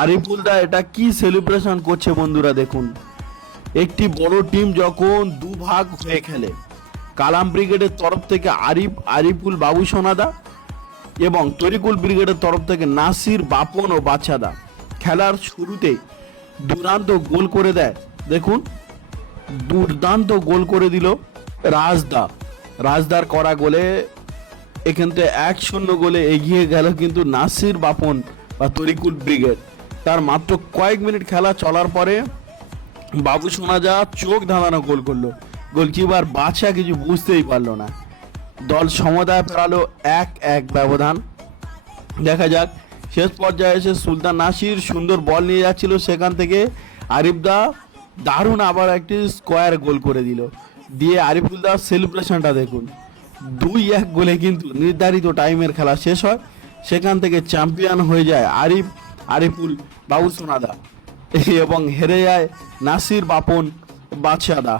আরিফুলদা এটা কি সেলিব্রেশন করছে বন্ধুরা দেখুন। একটি বড় টিম যখন দুভাগ হয়ে খেলে, কালাম ব্রিগেডের তরফ থেকে আরিফুল বাবু সোনাদা এবং তরিকুল ব্রিগেডের তরফ থেকে নাসির, বাপন ও বাচ্চাদা খেলার শুরুতে দুর্দান্ত গোল করে দেয়। দেখুন দুর্দান্ত গোল করে দিল রাজদার করা গোলে এখান থেকে 1-0 গোলে এগিয়ে গেল কিন্তু নাসির, বাপন বা তরিকুল ব্রিগেড। তার মাত্র কয়েক মিনিট খেলা চলার পরে বাবু সোনাদা চোখ ধাঁধানো গোল করলো। গোলকিপার বাদশা কিছু বুঝতেই পারলো না। দল সমতায় ফেরালো 1-1 ব্যবধান। দেখা যাক শেষ পর্যায়ে এসে সুলতান নাসির সুন্দর বল নিয়ে যাচ্ছিল, সেখান থেকে আরিফদা দারুণ আবার একটি স্কোয়ার গোল করে দিল। দিয়ে আরিফুলদার সেলিব্রেশনটা দেখুন। 2-1 গোলে কিন্তু নির্ধারিত টাইমের খেলা শেষ হয়। সেখান থেকে চ্যাম্পিয়ন হয়ে যায় আরিফুল বাবু সোনাদা এবং হেরে যায় নাসির, বাপন, বাদশাদা।